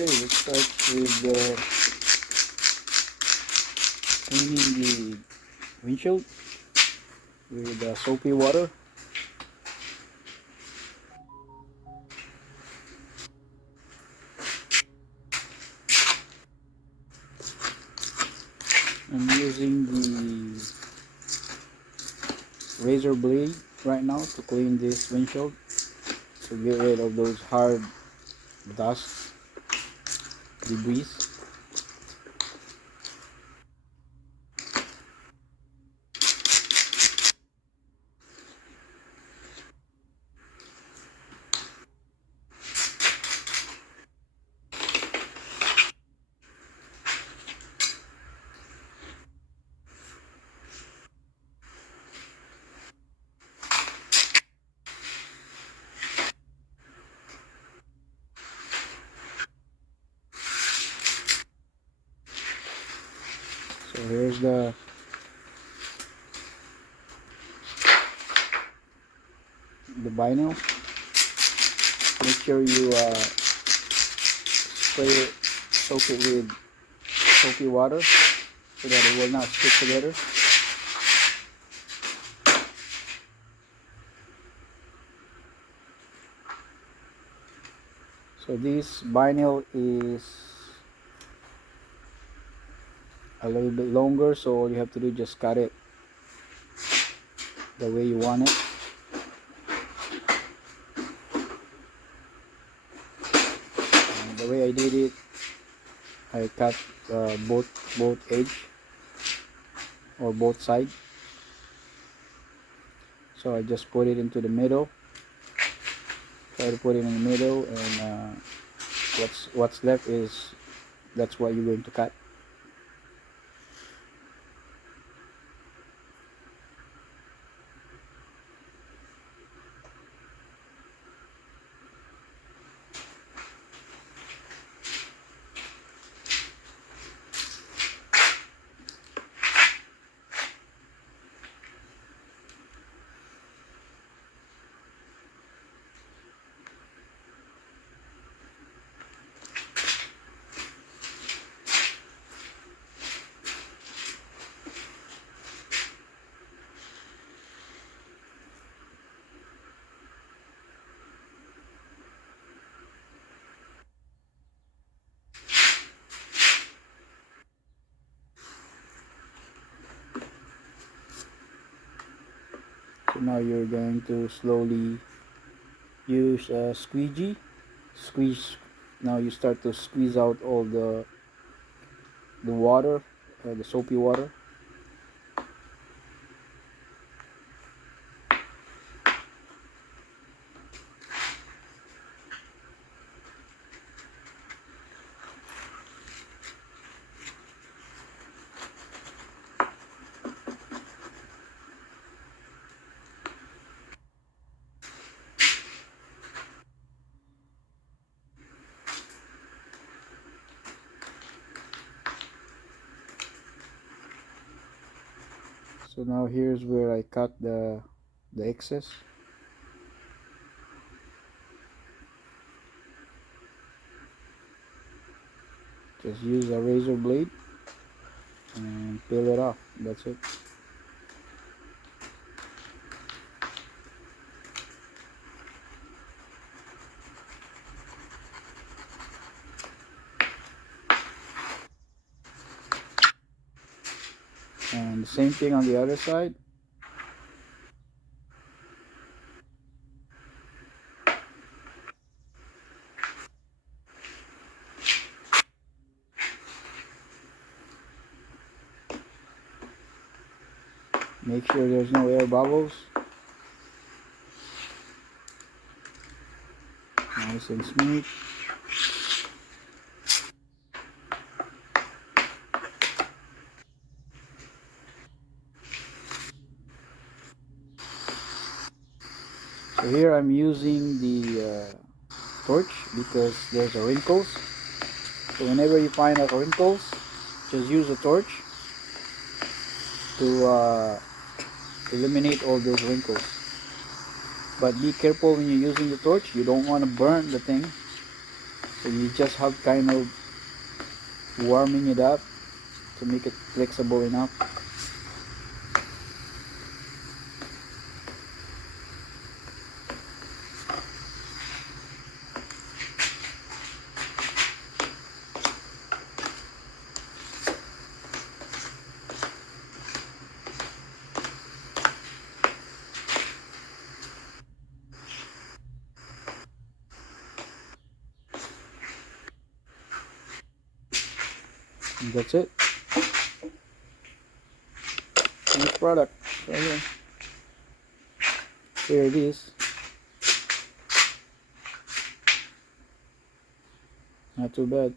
Okay, let's start with cleaning the windshield with soapy water. I'm using the razor blade right now to clean this windshield, to get rid of those hard dust, debris. So here's the vinyl. Make sure you spray it, soak it with soapy water so that it will not stick together. So this vinyl is a little bit longer, so all you have to do is just cut it the way you want it. And the way I did it, I cut both edge or both side. So I just put it into the middle. Try to put it in the middle, and what's left is that's what you're going to cut. So now you're going to slowly use a squeegee. Now you start to squeeze out all the water, the soapy water. So now here's where I cut the excess. Just use a razor blade and peel it off. That's it. And the same thing on the other side. Make sure there's no air bubbles. Nice and smooth. So here I'm using the torch because there's a wrinkles. So whenever you find out wrinkles, just use a torch to eliminate all those wrinkles. But be careful when you're using the torch. You don't want to burn the thing. So you just have kind of warming it up to make it flexible enough. And that's it. Finished product. So here it is. Not too bad.